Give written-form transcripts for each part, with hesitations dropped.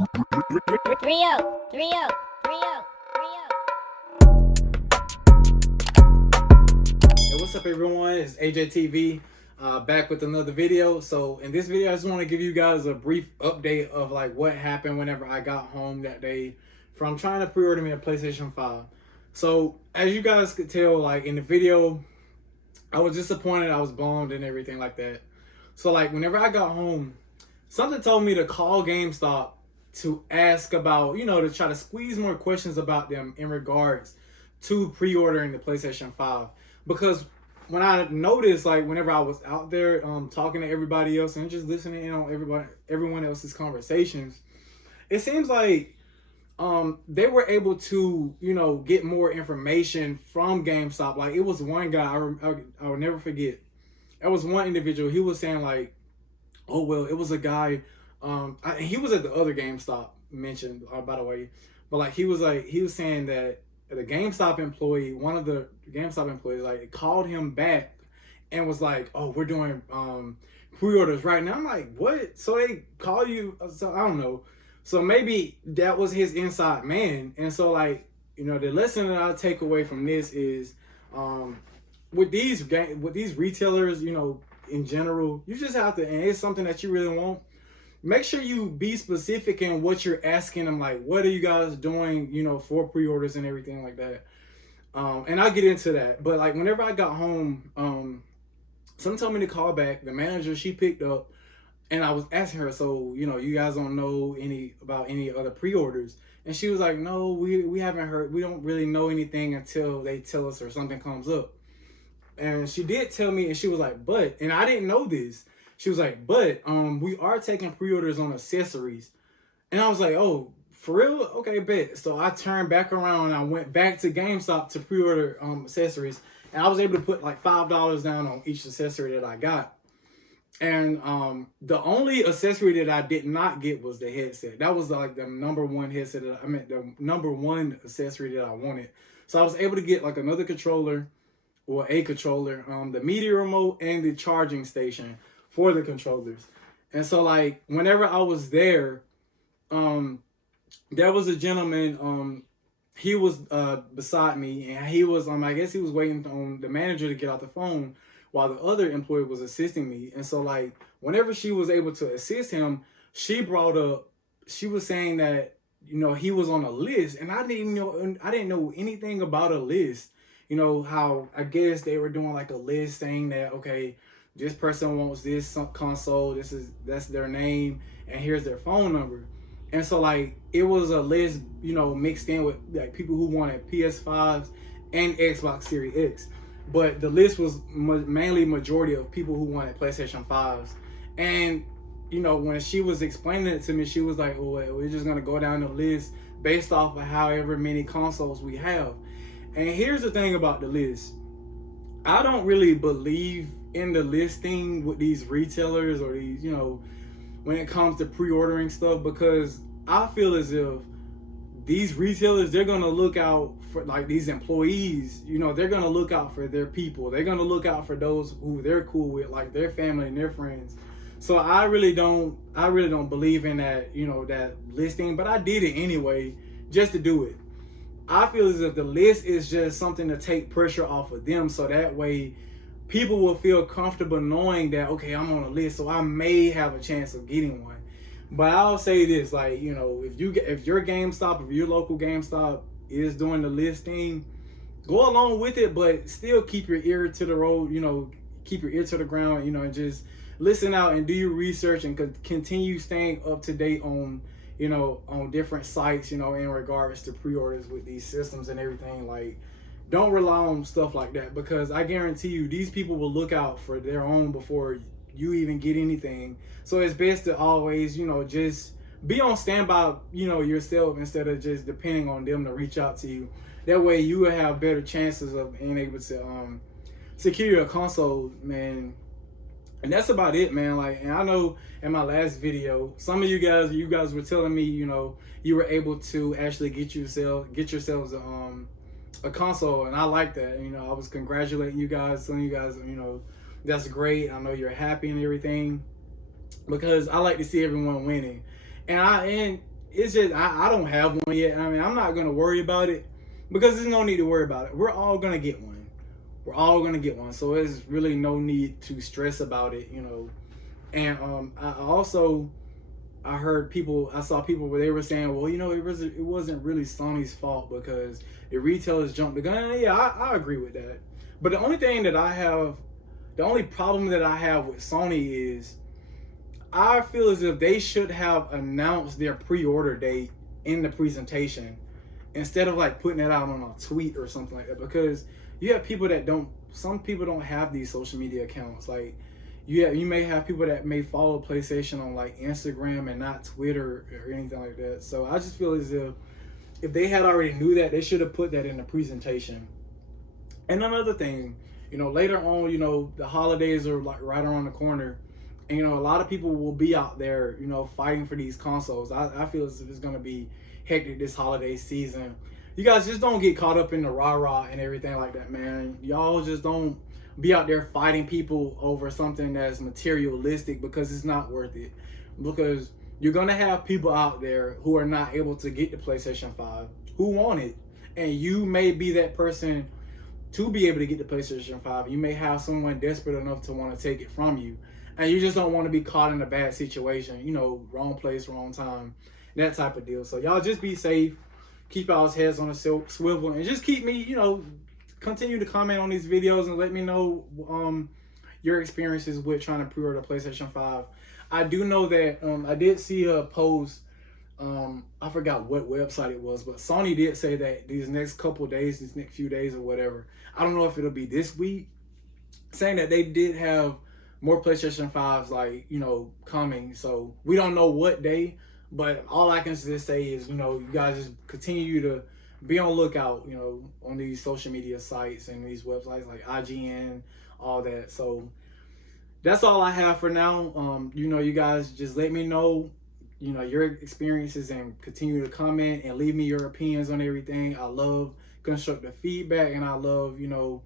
Trio, trio, trio, trio. Hey, what's up everyone? It's AJTV back with another video. So in this video I just want to give you guys a brief update of like what happened whenever I got home that day from trying to pre-order me a PlayStation 5. So as you guys could tell, like in the video, I was disappointed, I was bummed and everything like that. So like whenever I got home, something told me to call GameStop to ask about, to try to squeeze more questions about them in regards to pre-ordering the PlayStation 5. Because when I noticed, like whenever I was out there talking to everybody else and just listening in on everyone else's conversations, it seems like they were able to, get more information from GameStop. Like it was one guy I will never forget. There was one individual. He was saying like, oh well, it was a guy. He was at the other GameStop mentioned, by the way, but like he was saying that the GameStop employee, one of the GameStop employees, like called him back and was like, "Oh, we're doing pre-orders right now." I'm like, "What?" So they call you? So I don't know. So maybe that was his inside man, and so like the lesson that I take away from this is, with these retailers, in general, you just have to, and it's something that you really want. Make sure you be specific in what you're asking them. Like, what are you guys doing, for pre-orders and everything like that. And I'll get into that. But like, whenever I got home, someone told me to call back. The manager, she picked up, and I was asking her, so you guys don't know about any other pre-orders? And she was like, no, we haven't heard. We don't really know anything until they tell us or something comes up. And she did tell me, and she was like, and I didn't know this. She was like, we are taking pre-orders on accessories. And I was like, oh, for real? Okay, bet. So I turned back around and I went back to GameStop to pre-order accessories. And I was able to put like $5 down on each accessory that I got. And the only accessory that I did not get was the headset. That was like the number one headset the number one accessory that I wanted. So I was able to get like another controller, or a controller, the media remote, and the charging station for the controllers. And so like whenever I was there, there was a gentleman, he was beside me, and he was I guess he was waiting on the manager to get off the phone while the other employee was assisting me. And so like whenever she was able to assist him, she was saying that he was on a list, and I didn't know anything about a list. How I guess they were doing like a list saying that, okay, this person wants this console, that's their name, and here's their phone number. And so like it was a list, mixed in with like people who wanted PS5s and Xbox Series X. But the list was mainly majority of people who wanted PlayStation 5s. And when she was explaining it to me, she was like, oh, well, we're just gonna go down the list based off of however many consoles we have. And here's the thing about the list. I don't really believe in the listing with these retailers or these, when it comes to pre-ordering stuff, because I feel as if these retailers, they're going to look out for like these employees, they're going to look out for their people. They're going to look out for those who they're cool with, like their family and their friends. So I really don't believe in that, that listing, but I did it anyway just to do it. I feel as if the list is just something to take pressure off of them, so that way people will feel comfortable knowing that, okay, I'm on a list, so I may have a chance of getting one. But I'll say this, like, if your GameStop, if your local GameStop is doing the listing, go along with it, but still keep your ear to the road, keep your ear to the ground, and just listen out and do your research and continue staying up to date on on different sites, in regards to pre-orders with these systems and everything. Like, don't rely on stuff like that, because I guarantee you these people will look out for their own before you even get anything. So it's best to always, just be on standby, yourself, instead of just depending on them to reach out to you. That way you will have better chances of being able to secure your console, man. And that's about it, man. Like, and I know in my last video, some of you guys were telling me, you were able to actually get yourselves a console, and I like that. I was congratulating you guys, telling you guys, that's great. I know you're happy and everything, because I like to see everyone winning. And it's just I don't have one yet. I mean, I'm not gonna worry about it because there's no need to worry about it. We're all gonna get one. We're all gonna get one, so there's really no need to stress about it, you know. And I also I saw people where they were saying, well, you know, it wasn't really Sony's fault because the retailers jumped the gun. And yeah, I agree with that. But the only problem that I have with Sony is I feel as if they should have announced their pre-order date in the presentation instead of like putting it out on a tweet or something like that, because you have people that some people don't have these social media accounts. Like you may have people that may follow PlayStation on like Instagram and not Twitter or anything like that. So I just feel as if they had already knew that, they should have put that in the presentation. And another thing, you know, later on, you know, the holidays are like right around the corner. And, you know, a lot of people will be out there, you know, fighting for these consoles. I feel as if it's going to be hectic this holiday season. You guys just don't get caught up in the rah-rah and everything like that, man. Y'all just don't be out there fighting people over something that's materialistic, because it's not worth it. Because you're going to have people out there who are not able to get the PlayStation 5, who want it. And you may be that person to be able to get the PlayStation 5. You may have someone desperate enough to want to take it from you. And you just don't want to be caught in a bad situation. You know, wrong place, wrong time. That type of deal. So y'all just be safe. Keep y'all's heads on a swivel. And just keep me, you know, continue to comment on these videos and let me know your experiences with trying to pre-order PlayStation 5. I do know that I did see a post. I forgot what website it was, but Sony did say that these next couple days, these next few days or whatever, I don't know if it'll be this week, saying that they did have more PlayStation 5s, like, you know, coming. So we don't know what day, but all I can just say is, you know, you guys just continue to be on the lookout, you know, on these social media sites and these websites like IGN, all that. So that's all I have for now. You know, you guys just let me know, you know, your experiences and continue to comment and leave me your opinions on everything. I love constructive feedback, and I love, you know,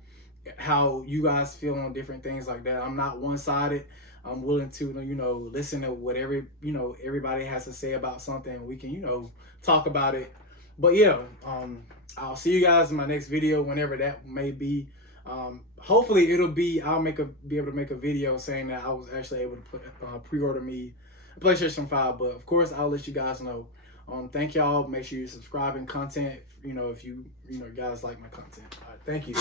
how you guys feel on different things like that. I'm not one-sided. I'm willing to, you know, listen to whatever, you know, everybody has to say about something. We can, you know, talk about it. But yeah, I'll see you guys in my next video, whenever that may be. Hopefully it'll be, be able to make a video saying that I was actually able to pre-order me a PlayStation 5. But of course, I'll let you guys know. Thank y'all. Make sure you subscribe and content, you know, if you guys like my content. All right, thank you.